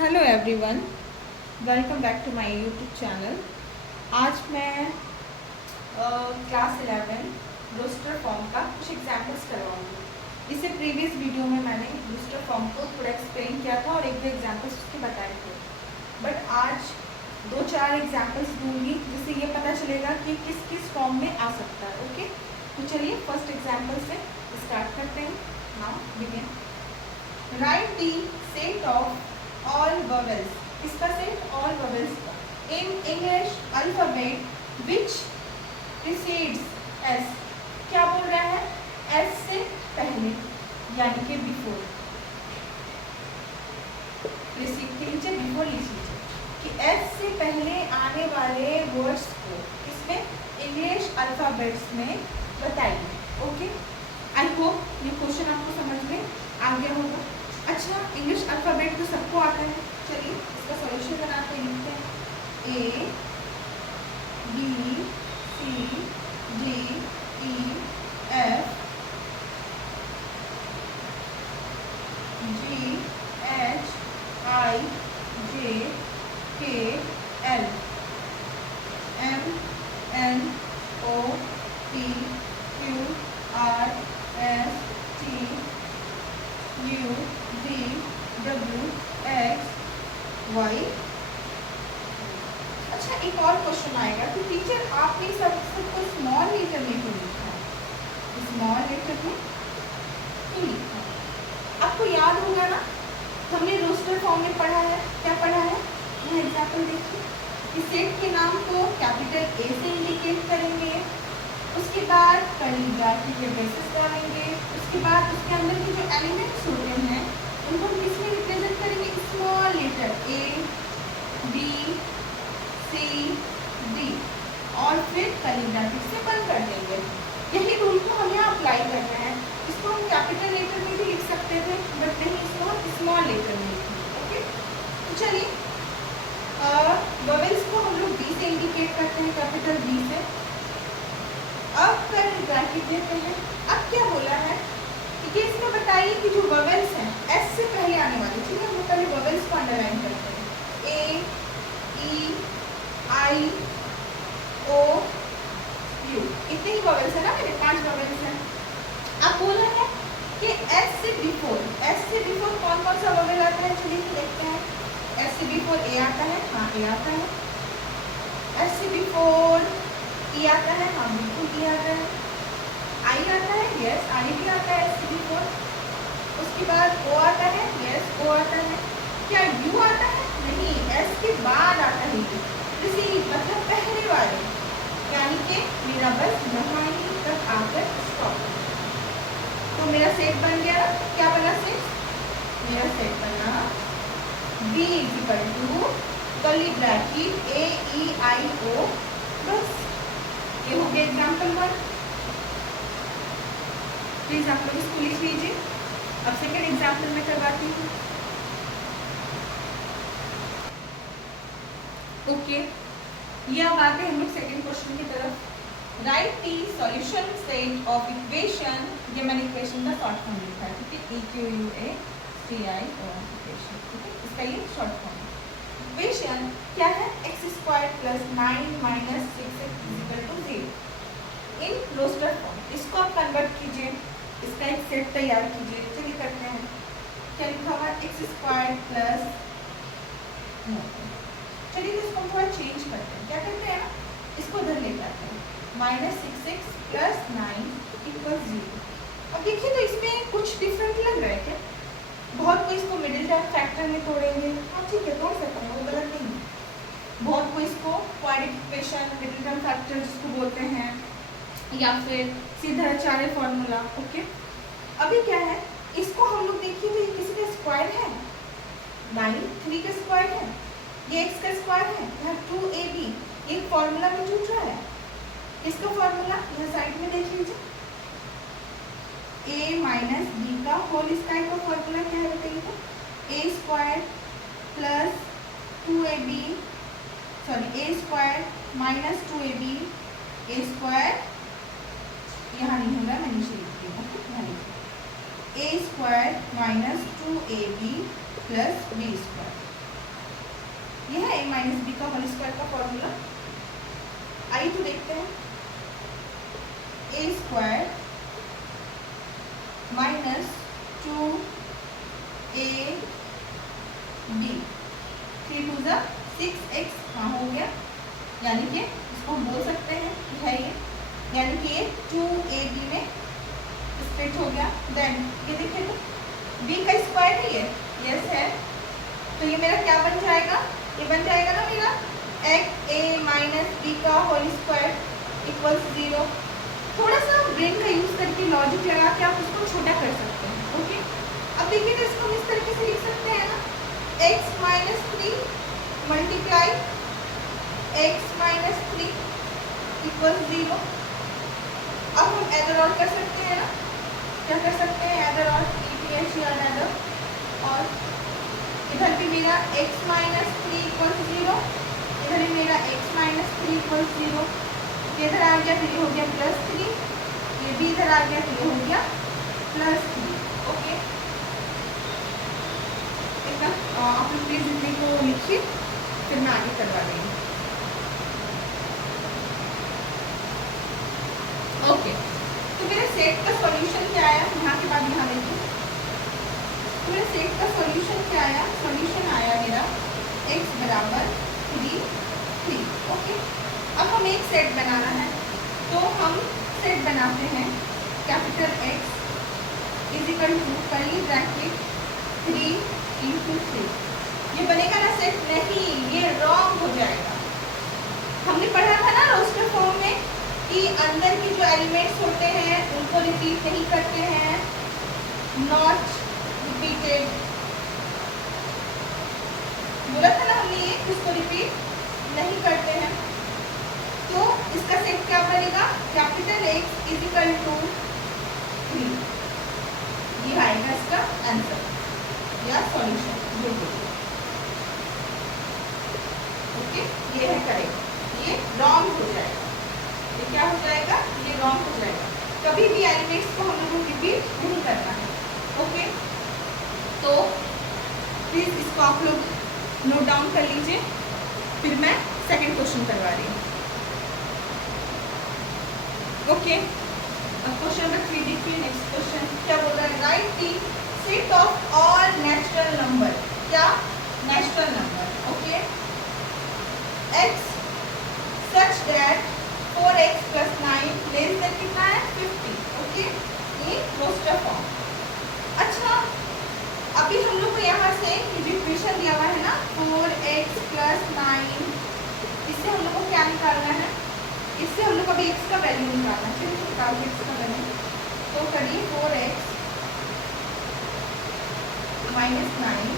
Hello everyone, welcome back to my YouTube channel. आज मैं class 11 roster form का कुछ एग्जाम्पल्स करवाऊंगी। इससे प्रीवियस वीडियो में मैंने रोस्टर फॉर्म को थोड़ा एक्सप्लेन किया था और एक दो एग्जाम्पल्स उसके बताए थे, बट आज दो चार एग्जाम्पल्स दूंगी जिससे ये पता चलेगा कि किस किस फॉर्म में आ सकता है। ओके, तो चलिए फर्स्ट एग्जाम्पल से स्टार्ट करते हैं। Now begin. Right the set of all vowels, इसका set all vowels in English alphabet which precedes S। क्या बोल रहा है? S से पहले यानी कि बिफोर। प्रीसीड के नीचे बिफोर लिख लीजिए कि S से पहले आने वाले वर्ड्स को इसमें इंग्लिश अल्फाबेट्स में बताइए। ओके, आई होप ये क्वेश्चन आपको समझ में आ गया होगा। अच्छा, इंग्लिश अल्फ़ाबेट तो सबको आता है। चलिए इसका सॉल्यूशन बनाते हैं। लिखते हैं A B C D E F G H I J K L M N O P Q R S T U V W X Y। अच्छा, एक और क्वेश्चन आएगा कि टीचर आपने सबको स्मॉल लेटर में क्यों लिखा है? स्मॉल लेटर में क्यों लिखा है? आपको याद होगा ना, हमने रोस्टर फॉर्म में पढ़ा है। क्या पढ़ा है? यह एग्जाम्पल देखिए कि सेट के नाम को कैपिटल ए से इंडिकेट करेंगे, उसके बाद कर्ली ब्रैकेट के ब्रेसेस डालेंगे, उसके बाद उसके अंदर के जो एलिमेंट्स होते हैं उनको हम किसमें रिप्रेजेंट करेंगे? Small letter A B C D और फिर कर्ली ब्रैकेट से बंद कर देंगे। यही रूल को हम यहाँ अप्लाई कर रहे हैं। इसको हम कैपिटल लेटर में भी लिख सकते थे, बट नहीं, इसको हम स्मॉल लेटर में लिखेंगे। ओके, तो चलिए वोवेल्स को हम लोग बी से इंडिकेट करते हैं, कैपिटल बी से। अब कर्ली ब्रैकेट देते हैं। अब क्या बोला है कि इसमें बताइए कि जो वोवेल्स हैं एस से पहले आने वाले, ठीक है, हम पहले वोवेल्स को अंडरलाइन करते हैं। ए ई आई ओ यू, इतने ही वोवेल्स है ना, मेरे 5 वोवेल्स हैं। अब बोला है कि एस से बिफोर कौन कौन सा वोवेल आता है? चलिए देखते हैं। एस से बिफोर ए आता है, हाँ ए आता है। एस से बिफोर ई आता है, हाँ बिल्कुल ई आता है। आई आता है, यस आई भी आता है एस से बिफोर। उसके बाद ओ आता है, यस ओ आता है। क्या यू आता है? नहीं, एस के बाद आता है यू। इसी मतलब पहले वाले, यानी कि मेरा बस यहाँ ही तक आकर स्टॉप। तो मेरा सेट बन गया। क्या बना सेट? मेरा सेट बना B equal to curly bracket A E I O, बस ये हो गया एग्जाम्पल 1। प्लीज आप लोग इसको लिख लीजिए। अब सेकेंड एग्जाम्पल में करवाती हूँ। ओके, ये अब आते हैं हम लोग सेकेंड क्वेश्चन की तरफ। Right the solution set of equation. ये मैंने इक्वेशन का शॉर्ट फॉर्म लिखा है, ठीक है, EQUA TIO इक्वेशन, ठीक है, इसका ये शॉर्ट फॉर्म। इक्वेशन क्या है? x² + 9 - 6x = 0 इन रोस्टर फॉर्म। इसको आप कन्वर्ट कीजिए, इसका एक सेट तैयार कीजिए। चलिए करते हैं। क्या लिखा हुआ है? x² + चलिए तो इसको हम थोड़ा चेंज करते हैं। क्या करते हैं ना, इसको इधर ले जाते हैं। -6x + 9 = 0। अब देखिए तो इसमें कुछ डिफरेंट लग रहा है क्या? बहुत कोई इसको मिडिल टर्म फैक्टर में तोड़ेंगे, हाँ ठीक है, तोड़ सकते हैं, वो गलत नहीं है। बहुत कोई इसको quadratic equation, middle term factor जिसको बोलते हैं, या फिर सीधाचार्य फॉर्मूला। ओके, अभी क्या है, इसको हम लोग देखिए तो ये किसी का स्क्वायर है, 9 3 का स्क्वायर है, ये x का स्क्वायर है, यहाँ 2ab एक फॉर्मूला में टूट रहा है। इसका फॉर्मूला यहाँ साइड में देख लीजिए, a - b का होल स्क्वायर का फॉर्मूला क्या है बताइए? तो a² + 2ab, sorry a² - 2ab, a² यहाँ नहीं होगा, मैं नीचे लिखती हूँ। a² - 2ab + b²। ये है a माइनस बी का होल स्क्वायर का फॉर्मूला। आइए तो देखते हैं। ए स्क्वायर माइनस 2ab 3 टू ज़ा 6x, हाँ हो गया। यानी कि इसको हम बोल सकते हैं कि है ये, यानी कि ये 2ab में स्प्लिट हो गया। देन ये देखिए तो b का स्क्वायर है ये, यस है, तो ये मेरा क्या बन जाएगा, ये बन जाएगा ना मेरा a माइनस बी का होल स्क्वायर इक्वल्स 0। थोड़ा सा ब्रेन का यूज करके लॉजिक लगा के आप उसको छोटा कर सकते हैं। ओके, अब देखिए तो इसको हम इस तरीके से लिख सकते हैं ना, x minus 3 multiply x minus 3 equals 0। अब हम एडर ऑन कर सकते हैं ना, क्या कर सकते हैं, एडर ऑन एडर, और इधर भी मेरा x माइनस 3 इक्वल्स 0, इधर भी मेरा x माइनस 3 इक्वल्स 0, ये इधर आ गया तो ये हो गया +3, ये भी इधर आ गया तो ये हो गया +3। ओके, एकदम आप लोग प्लीज इतने को लिखिए, फिर मैं आगे करवा देंगे। ओके, तो मेरे सेट का सॉल्यूशन क्या आया, यहाँ के बाद यहाँ देखिए, तो मेरे सेट का सॉल्यूशन क्या आया, सॉल्यूशन आया मेरा x बराबर 3 3। ओके, अब हम एक सेट बनाना है, तो हम सेट बनाते हैं capital X is equal to curly bracket 3 into 3। ये बनेगा ना सेट, नहीं ये रॉन्ग हो जाएगा। हमने पढ़ा था ना रोस्टर फॉर्म में कि अंदर के जो एलिमेंट्स होते हैं उनको रिपीट नहीं करते हैं, नॉट रिपीटेड बोला था ना हमने, ये इसको रिपीट नहीं करते हैं। तो इसका सेट क्या बनेगा, capital X is equal to 3, ये आएगा इसका आंसर या सॉल्यूशन जो भी। ओके, ये है करेक्ट, ये रॉन्ग हो जाएगा, ये क्या हो जाएगा, ये रॉन्ग हो जाएगा। कभी भी एलिमेंट्स को हम लोगों को रिपीट नहीं करना है। ओके, तो प्लीज इसको आप लोग नोट डाउन कर लीजिए, फिर मैं सेकंड क्वेश्चन करवा रही हूँ। ओके, अब क्वेश्चन नंबर 3 देखिए। नेक्स्ट क्वेश्चन क्या बोल रहा है, right the set of all natural number, क्या natural number, okay, x such that 4x plus 9 less than कितना है 50। ओके, ये रोस्टर फॉर्म। अच्छा, अभी हम लोग को यहाँ से जो इक्वेशन दिया हुआ है ना 4x प्लस 9, इससे हम लोग को क्या निकालना है, इससे हम लोग को अभी x का वैल्यू निकालना है। चलिए निकाल के x का वैल्यू, तो करिए 4x माइनस 9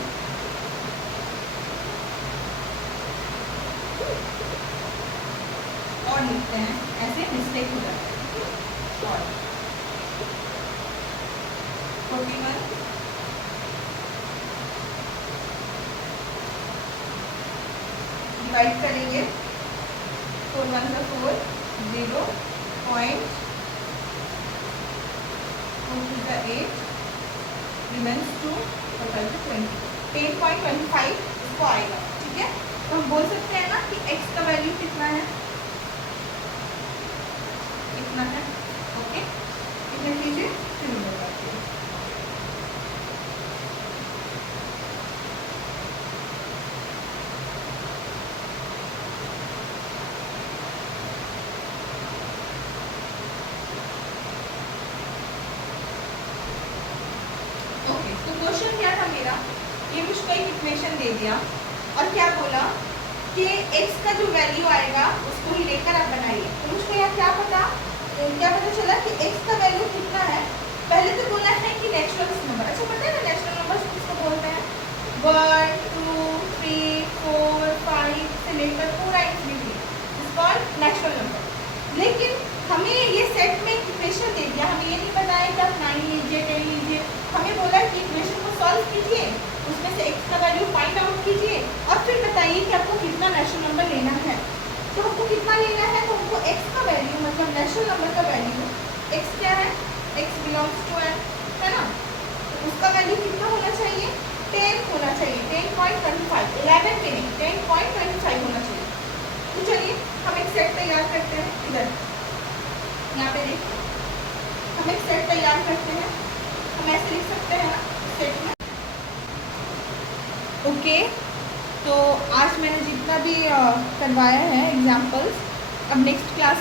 और लिखते हैं, ऐसे मिस्टेक हो जाता है। और 41 डिवाइड करेंगे, 4 1 4 0 पॉइंट 4 2 8 रिमेंस 2 और 20 10.25 इसको आएगा। ठीक है, तो हम बोल सकते हैं ना कि x का वैल्यू कितना है, इतना है। ओके, इतना कीजिए, फिर बताते हैं। क्वेश्चन क्या था मेरा, ये मुझको एक इक्वेशन दे दिया और क्या बोला कि x का जो वैल्यू आएगा उसको ही लेकर आप बनाइए। तो मुझको यहाँ क्या पता चला कि x का वैल्यू कितना है। पहले तो बोला है कि नेचुरल नंबर, अच्छा पता है ना नेचुरल नंबर किसको बोलते हैं, 1 2 3 4 5 से लेकर पूरा infinity is called natural number. लेकिन हमें ये सेट में इक्वेशन दे दिया, हमें ये नहीं बताया कि आप 9 लीजिए 10 लीजिए, हमें बोला कि इक्वेशन को सॉल्व कीजिए, उसमें से x का वैल्यू फाइंड आउट कीजिए और फिर बताइए कि आपको कितना नेचुरल नंबर लेना है। तो हमको कितना लेना है, तो हमको x का वैल्यू मतलब नेचुरल नंबर का वैल्यू, x क्या है, x बिलोंग्स टू n, है ना, तो उसका वैल्यू कितना होना चाहिए, 10 होना चाहिए, 10.25, 11 के नहीं 10.25। सेट तैयार करते हैं, इधर यहाँ पे देखिए हम एक सेट तैयार करते हैं, हम ऐसे लिख सकते हैं सेट में। ओके, तो आज मैंने जितना भी करवाया है एग्जाम्पल्स, अब नेक्स्ट क्लास